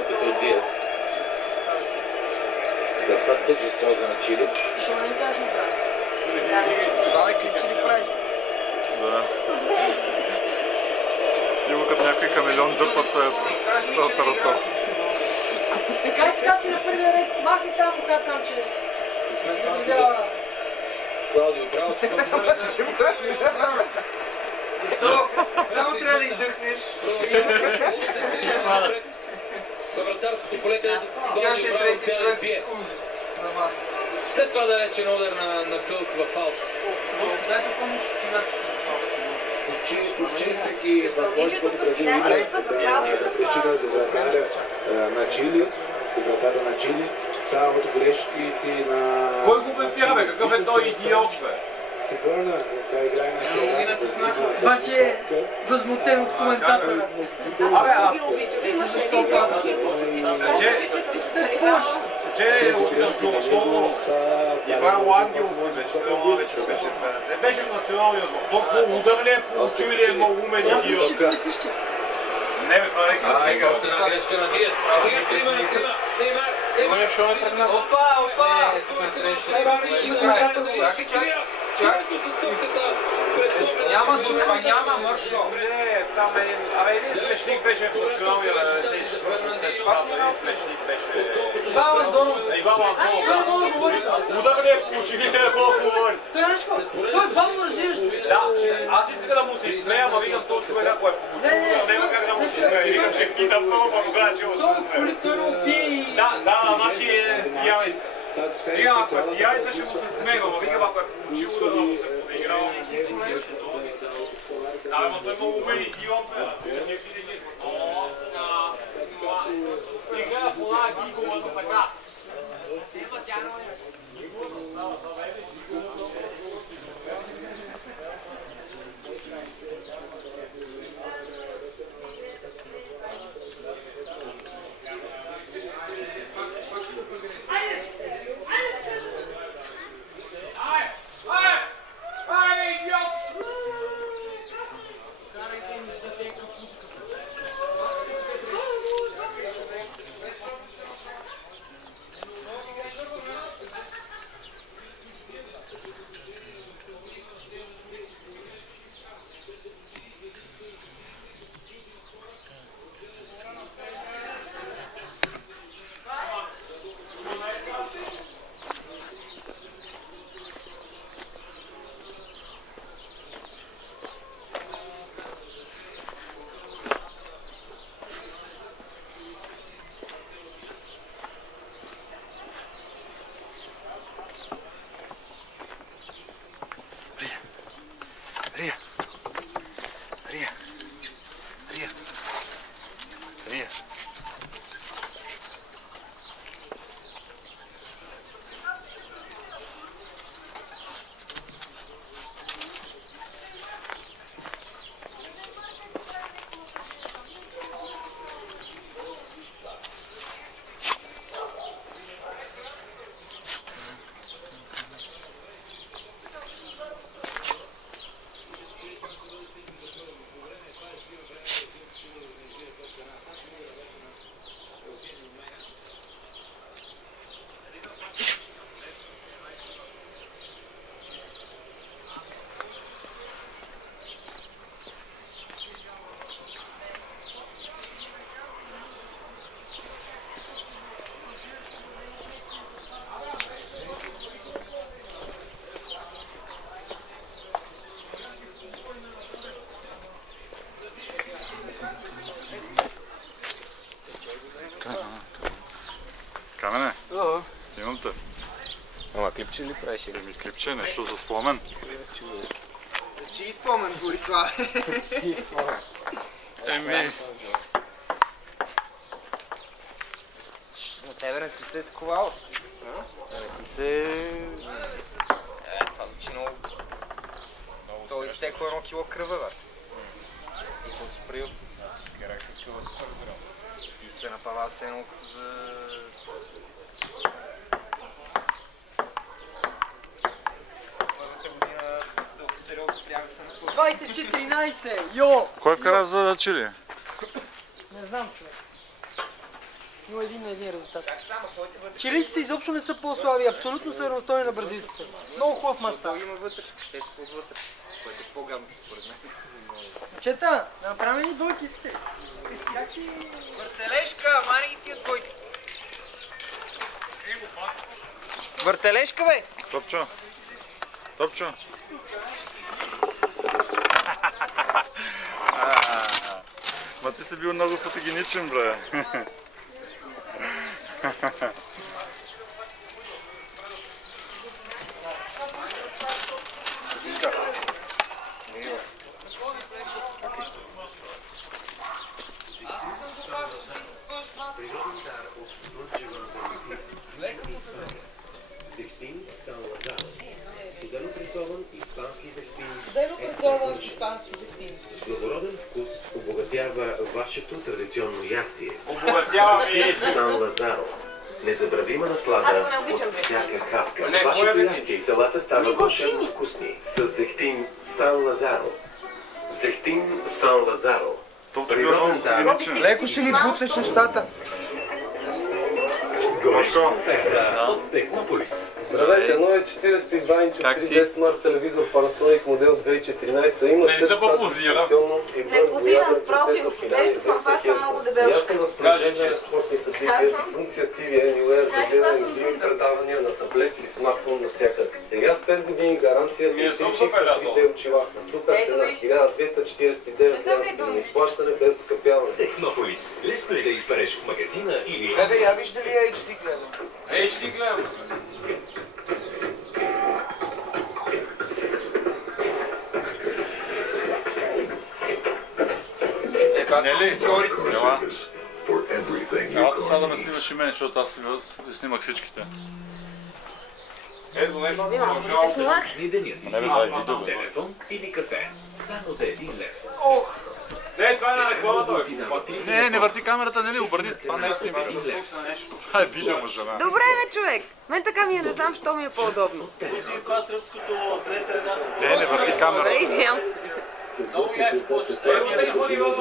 топката от Диас. Това тъжестоса на Чили. Ще ме не кажем да. Това е клип, че ли правиш? Да. Има като някакви хамелеон дърпат този таратор. Как така си на първия ред? Махни там муха там, че... Клаудио, браво, че Само трябва да издъхнеш. вратарското поле, където Имаше трети човек с узи на вас. след това да е че удар на Хълк в аут. Може дай по-помниш от цигата за Изпълничето председателство за правото причина за вратаря на Чили, вратаря на Чили, само грешките на... Кой го бетя, бе? Какъв е той идиот, бе? Се върна, тя играе на Чили. Обаче възмутен от коментатора. Аз ги обичам. Имаше един за Че отидам Иван Лангелов беше в националния отбор. Толкова удар ли е получил или е много умен идиот? Не бе, това не е като сега. Още една грешка на Диас. Сега трима. Има шо не тръгна? Опа! Чакай. Няма дуспа, няма мършо. Не, там е... Абе, един смешник беше в националния 94-те спадна, един смешник беше... Иван Андонов. Иван Андонов. Удар ли е получил или е колко говори? Той знаеш какво? Той е бавно развиващ. Да, аз исках да му се изсмея, ама викам този човек ако е получил, няма как да му се изсмея. И викам, че питам това, па тогава ще го се изсмея. Той му пие. Да, значи е пияница. Викам, ако е пияница, ще му се смея, ама викам, ако е получил да му се подиграл. Да, ама той много умен идиот, бе. Игра по лага гиговата така. Рия. Камене, снимам те. Ама клипче ли правиш или? Ми клипче, нещо за спомен. За чий спомен, Борислав? Еми... На тебе не ти се е таковало. Не ти се... Това звучи много... То изтекло 1 кило кръва, бе. И какво си правил? Аз изкарах такива супер здраво. И се напава с едно за... Първата година дълго сериозно спрях да се напълно. 20-14, йо! Кой вкара за Чили? Не знам, човек. 0-1 резултат. Как само твоите вътрешни... Чилийците изобщо не са по-слаби, абсолютно са равностойни на бразилците. Много хубав мач става. Има вътрешни, те са подвътрешни, което е по-гадното според мен. Чета, да направим ли двойки, искате ли? Как си... Въртележка, мани ги тия двойки. Въртележка, бе! Топчо! Топчо! Ма ти си бил много фотогеничен, бре. Студено испански зехтин. С благороден вкус обогатява вашето традиционно ястие. Обогатява ми! Сан Лазаро. Незабравима наслада от всяка хапка. Вашето ястие и салата стават вълшебно вкусни с зехтин Сан Лазаро. Зехтин Сан Лазаро. Топчо бил много фотогеничен. Леко ще ми бутнеш нещата. Гореща оферта от Технополис. Здравейте, нови 42 инчов 3D Smart телевизор Panasonic модел 2014 има тъчпад и бърз боядър процесор 1200 Hz. Ясно разпореждане на спортни събития, функция TV Anywhere за гледане на видео предавания на таблет или смартфон навсякъде. Сега с 5 години гаранция и 3 очила на супер цена 1249 лева. Изплащане без скъпяване. Технополис. Лесно е да избереш в магазина или... Бебе, я виж дали я HD гледам. HD гледам. Не ли? Ела. Елата сега да ме снимаш и мен, защото аз си снимах всичките. Ето нещо Снимах. Видения си Не бе, дай видео, бе. телефон или кафе. Само за 1 лев. Не, това е на рекламата, бе. Не върти камерата, не ли обърни. Това не е снимак. Това е видео, ма жена. Добре, бе, човек. Мен така ми е, не знам, що ми е по-удобно. Не върти камерата. Добре, извинявам се. Много яки почета. Ето да ни ходи във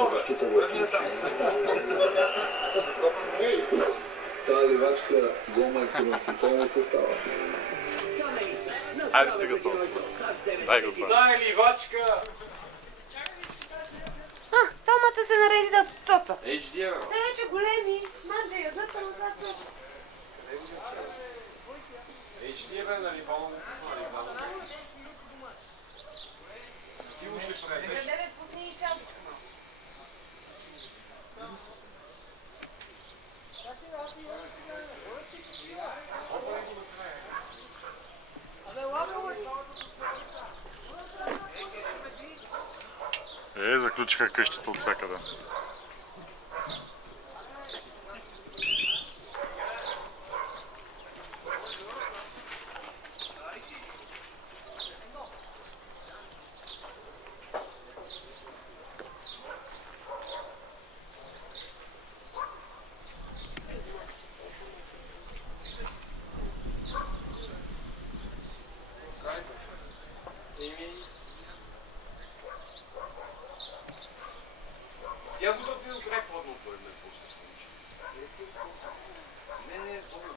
Става ливачка, голмайстор на световно състава. Айде стига това. Дай го това. Дай ливачка. Томаца се нареди да цоца. HD, бе. Те вече големи. Манда ядната назад цоца. HD, бе, нали, бално. Да ме пусни и чашечка малко. Заключиха къщата от всякъде. Я буду бил грек водно, той ме пусти. Не, спомням.